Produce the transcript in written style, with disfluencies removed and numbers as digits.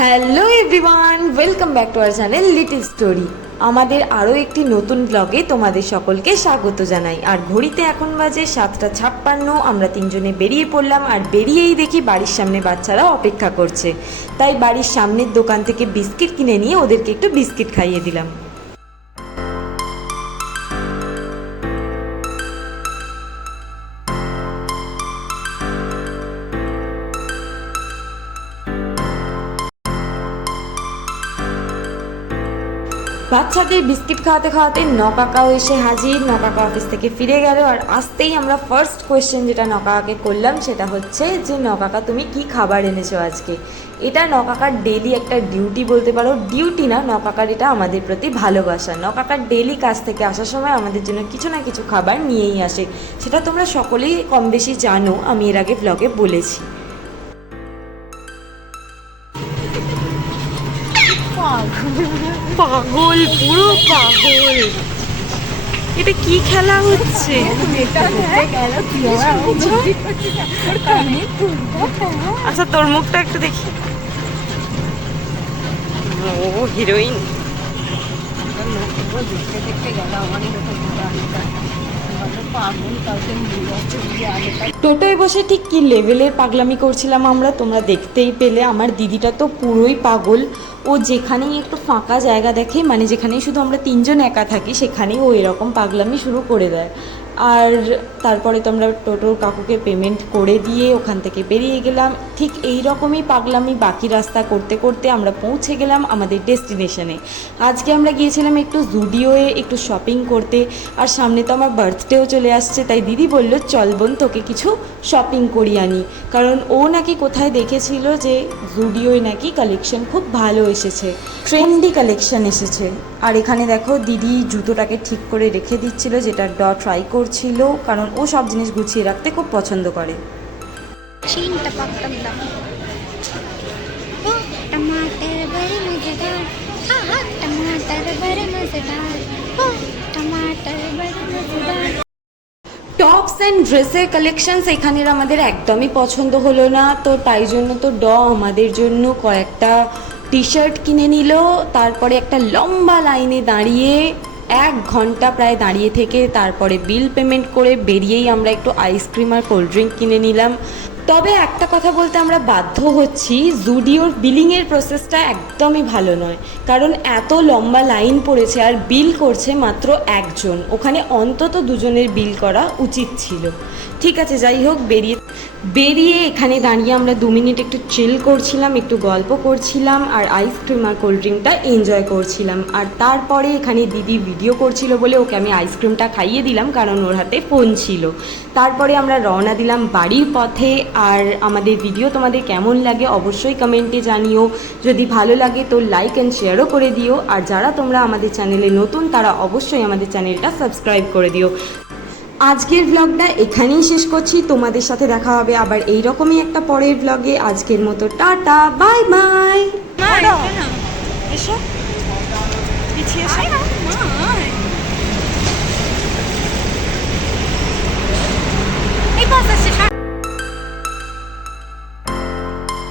Hello everyone, welcome back to our channel little story. আমাদের আরও একটি নতুন ব্লগে তোমাদের সকলকে স্বাগত জানাই। আর ঘড়িতে এখন বাজে 7:56। আমরা তিনজনে বেরিয়ে পড়লাম, আর বেরিয়েই দেখি বাড়ির সামনে বাচ্চারা অপেক্ষা করছে। তাই বাড়ির সামনের দোকান থেকে বিস্কিট কিনে নিয়ে ওদেরকে একটু বিস্কিট খাইয়ে দিলাম। বাচ্চাদের বিস্কিট খাওয়াতে খাওয়াতে নকাকাও এসে হাজির। নকাকা অফিস থেকে ফিরে গেল, আর আসতেই আমরা ফার্স্ট কোয়েশ্চেন যেটা নকাকাকে করলাম সেটা হচ্ছে যে নকাকা তুমি কি খাবার এনেছো আজকে। এটা নকাকার ডেলি একটা ডিউটি বলতে পারো, ডিউটি না, নকাকার এটা আমাদের প্রতি ভালোবাসা। নকাকার ডেলি কাজ থেকে আসার সময় আমাদের জন্য কিছু না কিছু খাবার নিয়েই আসে, সেটা তোমরা সকলেই কম বেশি জানো, আমি এর আগে ব্লগে বলেছি। পাগল, পুরো পাগল। এটা কি খেলা হচ্ছে? আচ্ছা, তোর মুখটা একটু দেখি। ও হিরোইন। টোটোয় বসে ঠিক কি লেভেলের পাগলামি করছিলাম আমরা, তোমরা দেখতেই পেলে। আমার দিদিটা তো পুরোই পাগল। ও যেখানেই একটু ফাঁকা জায়গা দেখে, মানে যেখানেই শুধু আমরা তিনজন একা থাকি, সেখানেই ও এরকম পাগলামি শুরু করে দেয়। আর তারপরে তো আমরা টোটোর কাকুকে পেমেন্ট করে দিয়ে ওখান থেকে বেরিয়ে গেলাম। ঠিক এই রকমই পাগলামি বাকি রাস্তা করতে করতে আমরা পৌঁছে গেলাম আমাদের ডেস্টিনেশনে। আজকে আমরা গিয়েছিলাম একটু জুডিওয়ে একটু শপিং করতে, আর সামনে তো আমার বার্থডেও চলে আসছে, তাই দিদি বলল চল বোন তোকে কিছু শপিং করিয়ে আনি। কারণ ও নাকি কোথায় দেখেছিল যে জুডিওয়ে নাকি কালেকশন খুব ভালো এসেছে, ট্রেন্ডি কালেকশন এসেছে। আর এখানে দেখো দিদি জুতোটাকে ঠিক করে রেখে দিচ্ছিল, যেটা ট্রাই করছিল, কারণ ও সব জিনিস গুছিয়ে রাখতে খুব পছন্দ করে। টপস অ্যান্ড ড্রেসের কালেকশনস এখানের আমাদের একদমই পছন্দ হলো না, তো তাই জন্য তো আমাদের জন্য কয়েকটা টি শার্ট কিনে নিল। তারপরে একটা লম্বা লাইনে দাঁড়িয়ে 1 ঘন্টা প্রায় দাঁড়িয়ে থেকে তারপরে বিল পেমেন্ট করে বেরিয়েই আমরা একটু আইসক্রিম আর কোল্ড ড্রিঙ্ক কিনে নিলাম। তবে একটা কথা বলতে আমরা বাধ্য হচ্ছি, জুডিওর বিলিংয়ের প্রসেসটা একদমই ভালো নয়, কারণ এত লম্বা লাইন পড়েছে আর বিল করছে মাত্র একজন। ওখানে অন্তত দুজনের বিল করা উচিত ছিল। ঠিক আছে, যাই হোক, বেরিয়ে এখানে দাঁড়িয়ে আমরা 2 মিনিট একটু চিল করছিলাম, একটু গল্প করছিলাম, আর আইসক্রিম আর কোল্ড ড্রিঙ্কটা এনজয় করছিলাম। আর তারপরে এখানে দিদি ভিডিও করছিল বলে ওকে আমি আইসক্রিমটা খাইয়ে দিলাম, কারণ ওর হাতে ফোন ছিল। তারপরে আমরা রওনা দিলাম বাড়ির পথে। আর আমাদের ভিডিও তোমাদের কেমন লাগে অবশ্যই কমেন্টে জানিও। যদি ভালো লাগে তো লাইক অ্যান্ড শেয়ারও করে দিও। আর যারা তোমরা আমাদের চ্যানেলে নতুন তারা অবশ্যই আমাদের চ্যানেলটা সাবস্ক্রাইব করে দিও। আজকের ব্লগটা এখানেই শেষ করছি, তোমাদের সাথে দেখা হবে আবার এইরকমই একটা পরের ব্লগে। আজকের মতো টাটা, বাই বাই।